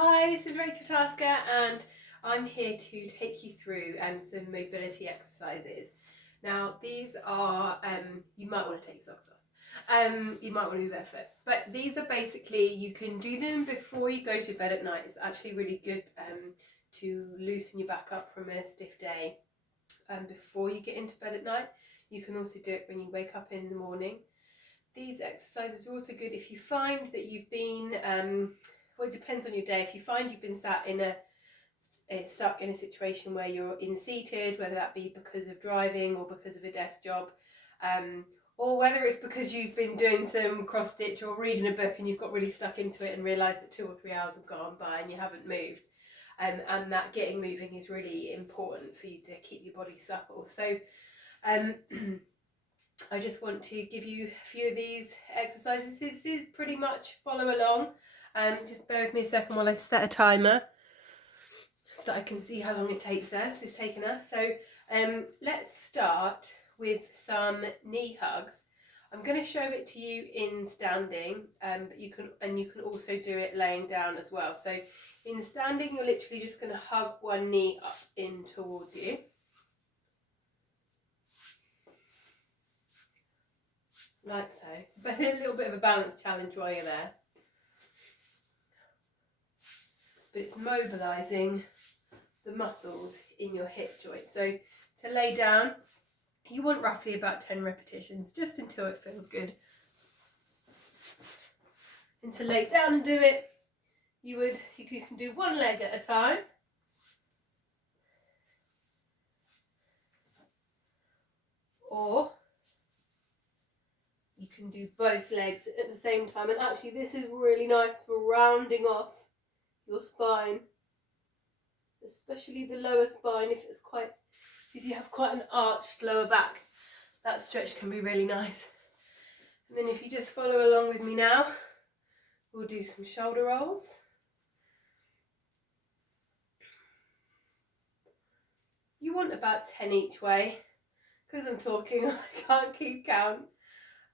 Hi, this is Rachel Tasker and I'm here to take you through some mobility exercises. Now these are, you might want to take your socks off, you might want to move barefoot, but these are basically, you can do them before you go to bed at night. It's actually really good to loosen your back up from a stiff day before you get into bed at night. You can also do it when you wake up in the morning. These exercises are also good if you find that you've been, well, it depends on your day. If you find you've been stuck in a situation where you're in-seated, whether that be because of driving or because of a desk job, or whether it's because you've been doing some cross-stitch or reading a book and you've got really stuck into it and realised that 2 or 3 hours have gone by and you haven't moved, and that getting moving is really important for you to keep your body supple. So I just want to give you a few of these exercises. This is pretty much follow along. Just bear with me a second while I set a timer so that I can see how long it's taken us. So let's start with some knee hugs. I'm going to show it to you in standing, but you can also do it laying down as well. So in standing, you're literally just going to hug one knee up in towards you. Like so. It's a little bit of a balance challenge while you're there. But it's mobilising the muscles in your hip joint. So to lay down, you want roughly about 10 repetitions, just until it feels good. And to lay down and do it, you can do one leg at a time. Or you can do both legs at the same time. And actually this is really nice for rounding off your spine, especially the lower spine. If you have quite an arched lower back, that stretch can be really nice. And then if you just follow along with me now, we'll do some shoulder rolls. You want about 10 each way. Because I'm talking, I can't keep count.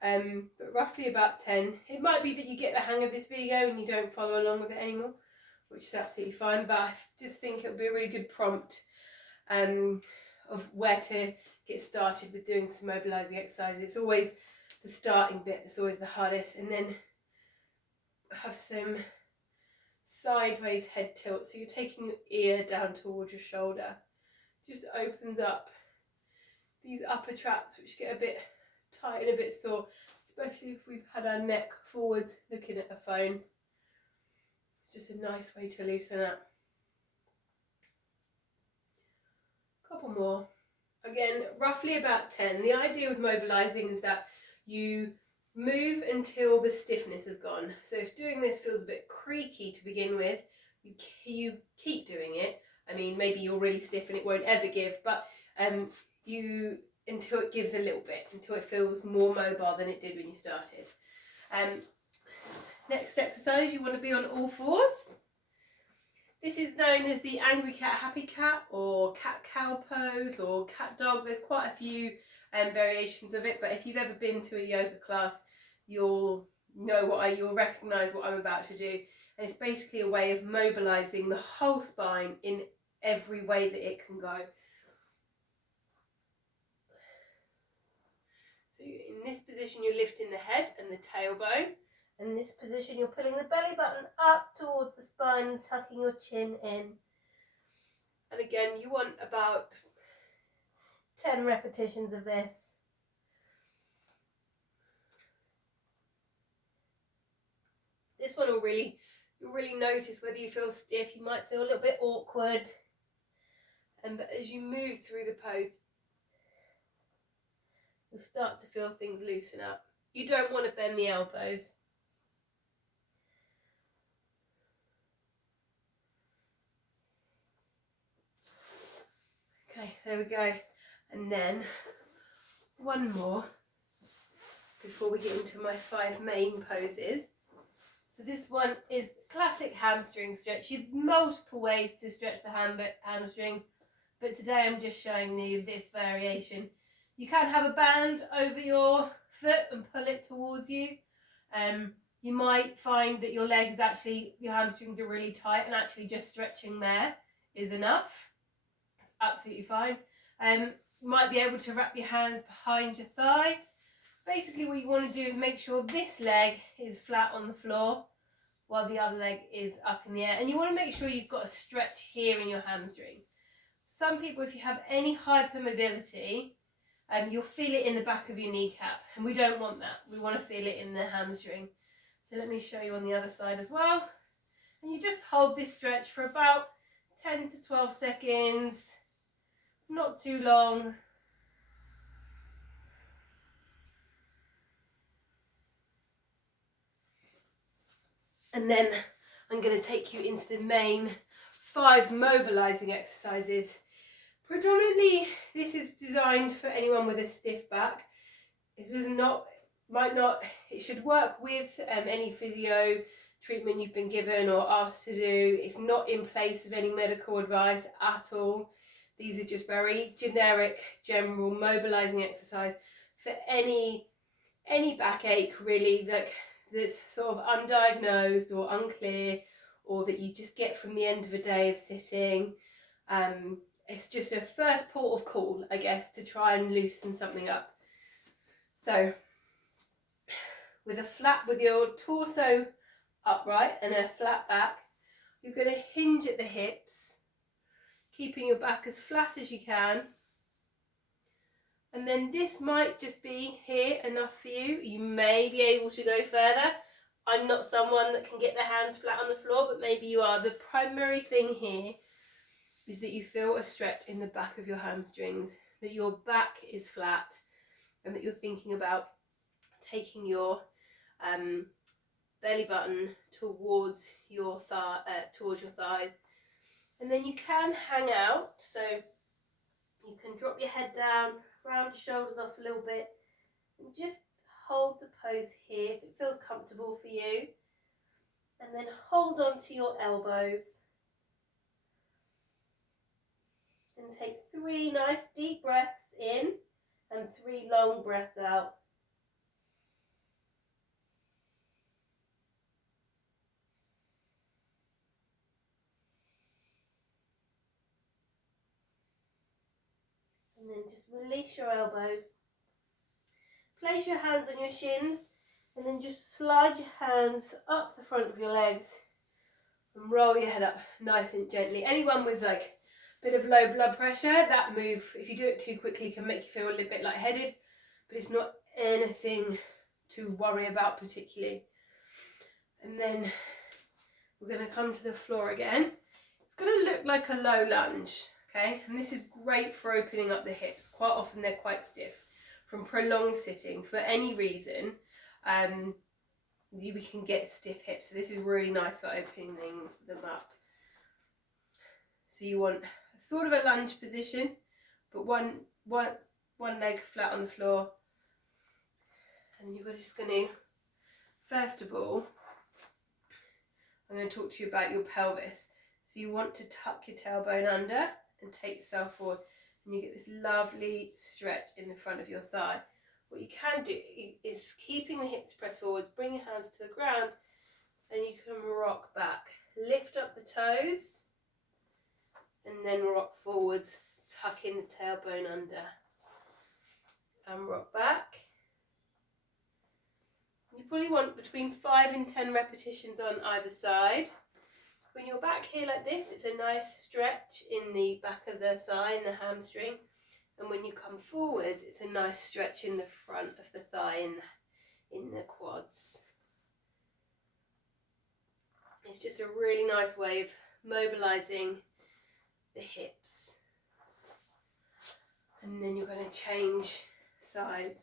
But roughly about 10. It might be that you get the hang of this video and you don't follow along with it anymore, which is absolutely fine, but I just think it would be a really good prompt of where to get started with doing some mobilising exercises. It's always the starting bit that's always the hardest, and then have some sideways head tilt, so you're taking your ear down towards your shoulder. Just opens up these upper traps, which get a bit tight and a bit sore, especially if we've had our neck forwards looking at a phone. It's just a nice way to loosen up. Couple more. Again, roughly about 10. The idea with mobilising is that you move until the stiffness is gone. So if doing this feels a bit creaky to begin with, you keep doing it. I mean, maybe you're really stiff and it won't ever give, but until it gives a little bit, until it feels more mobile than it did when you started. Next exercise, you want to be on all fours. This is known as the angry cat, happy cat, or cat cow pose, or cat dog. There's quite a few variations of it, but if you've ever been to a yoga class, you'll recognise what I'm about to do. And it's basically a way of mobilising the whole spine in every way that it can go. So in this position, you're lifting the head and the tailbone. In this position, you're pulling the belly button up towards the spine and tucking your chin in. And again, you want about 10 repetitions of this. This one you'll really notice whether you feel stiff. You might feel a little bit awkward. But as you move through the pose, you'll start to feel things loosen up. You don't want to bend the elbows. Okay, there we go. And then one more before we get into my 5 main poses. So this one is classic hamstring stretch. You have multiple ways to stretch the hamstrings, but today I'm just showing you this variation. You can have a band over your foot and pull it towards you. You might find that your leg is actually, your hamstrings are really tight, and actually just stretching there is enough. It's absolutely fine. You might be able to wrap your hands behind your thigh. Basically what you want to do is make sure this leg is flat on the floor while the other leg is up in the air. And you want to make sure you've got a stretch here in your hamstring. Some people, if you have any hypermobility, you'll feel it in the back of your kneecap, and we don't want that. We want to feel it in the hamstring. So let me show you on the other side as well. And you just hold this stretch for about 10 to 12 seconds, not too long. And then I'm going to take you into the main 5 mobilising exercises. Predominantly, this is designed for anyone with a stiff back. It should work with any physio treatment you've been given or asked to do. It's not in place of any medical advice at all. These are just very generic, general mobilising exercise for any backache really that's sort of undiagnosed or unclear, or that you just get from the end of a day of sitting. It's just a first port of call, I guess, to try and loosen something up. So with your torso upright and a flat back, you're going to hinge at the hips, keeping your back as flat as you can. And then this might just be here enough for you. You may be able to go further. I'm not someone that can get their hands flat on the floor, but maybe you are. The primary thing here is that you feel a stretch in the back of your hamstrings, that your back is flat, and that you're thinking about taking your belly button towards your thighs. And then you can hang out, so you can drop your head down, round your shoulders off a little bit, and just hold the pose here if it feels comfortable for you. And then hold on to your elbows. And take 3 nice deep breaths in and 3 long breaths out. And then just release your elbows. Place your hands on your shins, and then just slide your hands up the front of your legs and roll your head up nice and gently. Anyone with like a bit of low blood pressure, that move, if you do it too quickly, can make you feel a little bit lightheaded, but it's not anything to worry about particularly. And then we're going to come to the floor again. It's going to look like a low lunge, okay? And this is great for opening up the hips. Quite often they're quite stiff from prolonged sitting for any reason. We can get stiff hips, so this is really nice for opening them up. So you want sort of a lunge position, but one leg flat on the floor. And you're just going to, first of all, I'm going to talk to you about your pelvis. So you want to tuck your tailbone under and take yourself forward, and you get this lovely stretch in the front of your thigh. What you can do is, keeping the hips pressed forwards, bring your hands to the ground, and you can rock back. Lift up the toes, and then rock forwards, tuck in the tailbone under, and rock back. You probably want between 5 and 10 repetitions on either side. When you're back here like this, it's a nice stretch in the back of the thigh and the hamstring. And when you come forwards, it's a nice stretch in the front of the thigh and in the quads. It's just a really nice way of mobilising the hips. And then you're going to change sides.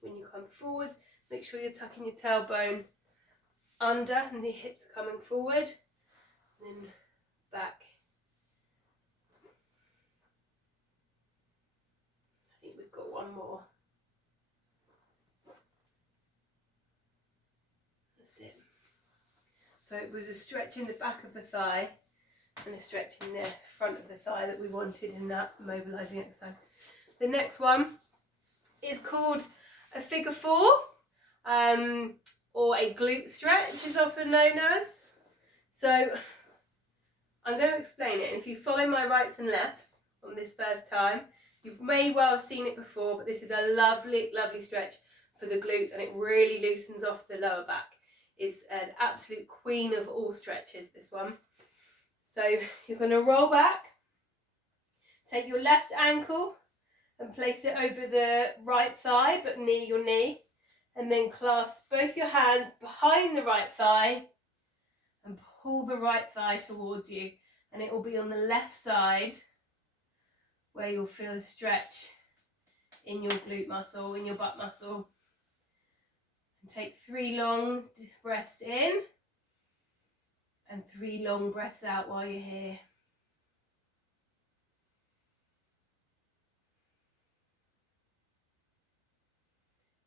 When you come forward, make sure you're tucking your tailbone under and the hips are coming forward, then back. I think we've got one more. That's it. So it was a stretch in the back of the thigh and a stretch in the front of the thigh that we wanted in that mobilising exercise. The next one is called a figure four, or a glute stretch is often known as. So I'm going to explain it, and if you follow my rights and lefts on this first time, you may well have seen it before, but this is a lovely, lovely stretch for the glutes, and it really loosens off the lower back. It's an absolute queen of all stretches, this one. So you're going to roll back, take your left ankle and place it over the right thigh, but near your knee, and then clasp both your hands behind the right thigh and pull the right thigh towards you, and it will be on the left side where you'll feel a stretch in your glute muscle, in your butt muscle. And take 3 long breaths in and 3 long breaths out while you're here.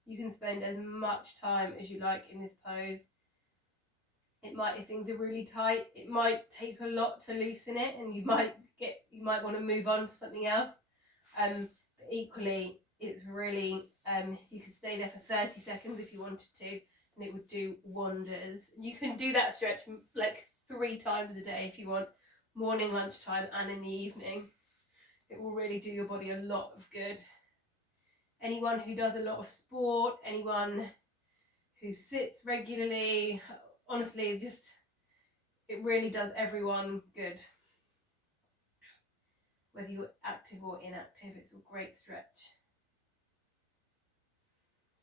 You can spend as much time as you like in this pose. It might, if things are really tight, it might take a lot to loosen it, and you might want to move on to something else. But equally, it's really, you could stay there for 30 seconds if you wanted to, and it would do wonders. You can do that stretch like 3 times a day if you want, morning, lunchtime, and in the evening. It will really do your body a lot of good. Anyone who does a lot of sport, anyone who sits regularly, honestly, it really does everyone good. Whether you're active or inactive, it's a great stretch.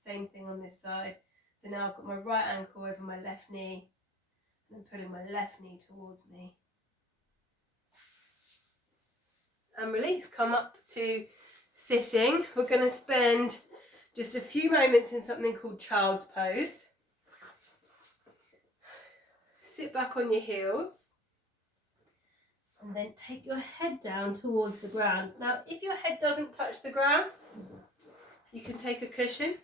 Same thing on this side. So now I've got my right ankle over my left knee, and then pulling my left knee towards me. And release, come up to sitting. We're going to spend just a few moments in something called child's pose. Sit back on your heels and then take your head down towards the ground. Now, if your head doesn't touch the ground, you can take a cushion,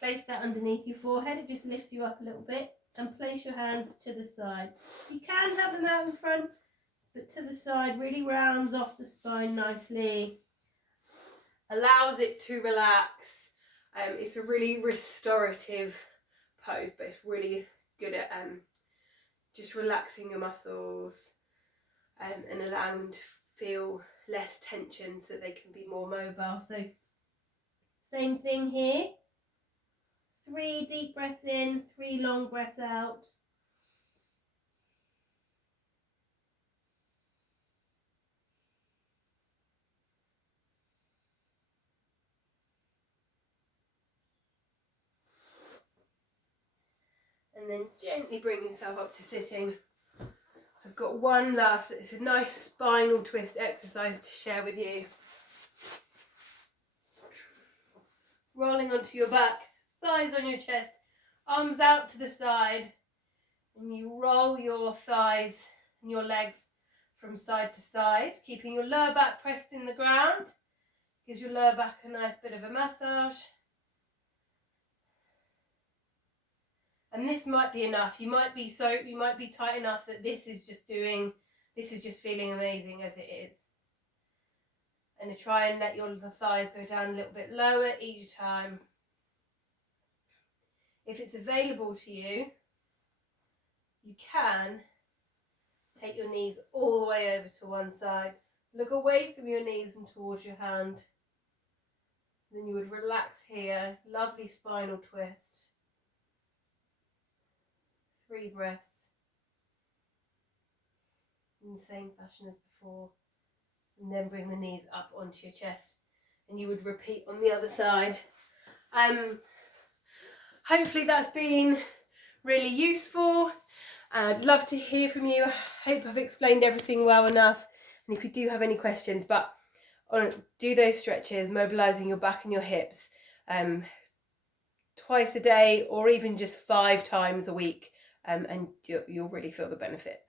place that underneath your forehead. It just lifts you up a little bit, and place your hands to the side. You can have them out in front, but to the side really rounds off the spine nicely, allows it to relax. It's a really restorative pose, but it's really good at just relaxing your muscles and allowing them to feel less tension so that they can be more mobile. So same thing here. 3 deep breaths in, 3 long breaths out. And then gently bring yourself up to sitting. I've got one last, it's a nice spinal twist exercise to share with you. Rolling onto your back, thighs on your chest, arms out to the side, and you roll your thighs and your legs from side to side, keeping your lower back pressed in the ground. Gives your lower back a nice bit of a massage. And this might be enough. You might be tight enough that this is just feeling amazing as it is. And to try and let the thighs go down a little bit lower each time. If it's available to you, you can take your knees all the way over to one side. Look away from your knees and towards your hand. Then you would relax here. Lovely spinal twist. 3 breaths in the same fashion as before, and then bring the knees up onto your chest, and you would repeat on the other side. Hopefully that's been really useful. I'd love to hear from you. I hope I've explained everything well enough, and if you do have any questions, but do those stretches, mobilising your back and your hips twice a day, or even just 5 times a week. And you'll really feel the benefit.